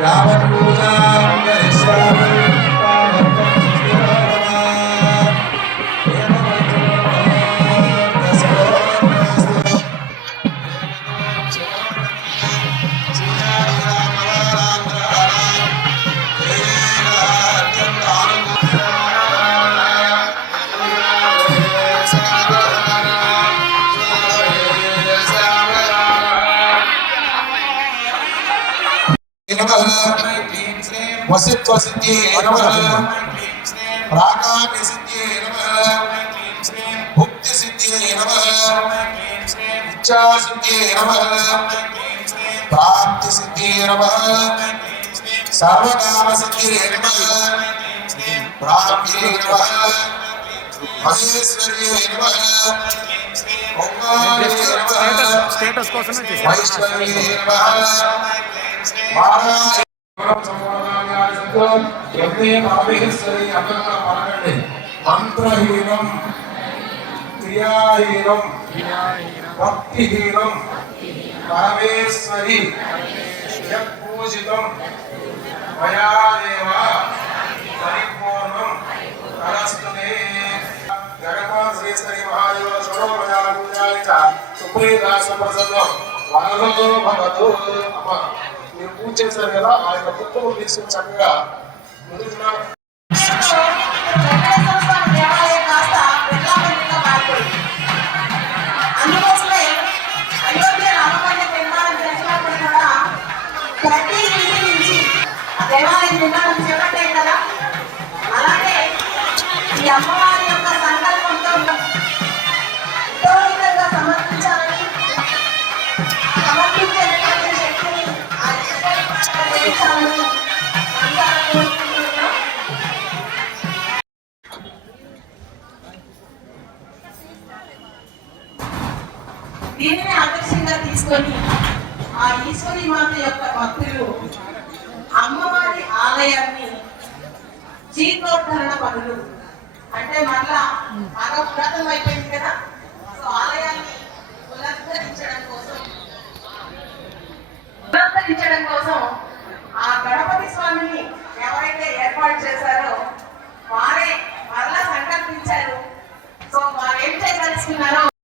Yavatuna, Yavatuna, Yavatuna, Yavatuna, Yavatuna, Yavatuna, Yavatuna, Yavatuna, Yavatuna, नमः वसित्व सिद्धिये नमः प्राकाम्य सिद्धिये नमः भुक्ति सिद्धिये नमः इच्छा सिद्धिये नमः प्राप्ति सिद्धिये नमः सर्वकाम सिद्धिये नमः प्राप्तिये नमः स्टेटस कोसमें மந்திரஹீனம் கிரியாஹீனம் பக்திஹீனம் பரமேஸ்வரி பூஜிதம் மயாதேவா பரிபூர்ணம் தரஸ்துதே ஜெகத்மான் ஸ்ரீஸ்வரி மகாதேவ சரோமயா பூஜாலிதா சுப்ரீதா சம்பசன்னம் வரதோ பவதோ அம்மா పూజ చేశారు కదా ఆ యొక్క పుస్తకం తీసుకుని చక్కగా ముందున్న ప్రతి ఇంటి నుంచి దేవాలయం నిర్మాణం కదా. అలాగే ఈ అమ్మవారి దీనిని ఆదర్శంగా తీసుకొని ఆ ఈశ్వరి మాత యొక్క భక్తులు అమ్మవారి ఆలయాన్ని జీర్ణోద్ధరణ పనులు. అంటే మరలా బాగా పురాతనం అయిపోయింది కదా? సో ఆలయాన్ని పునరుద్ధరించడం కోసం పునరుద్ధరించడం కోసం Amém.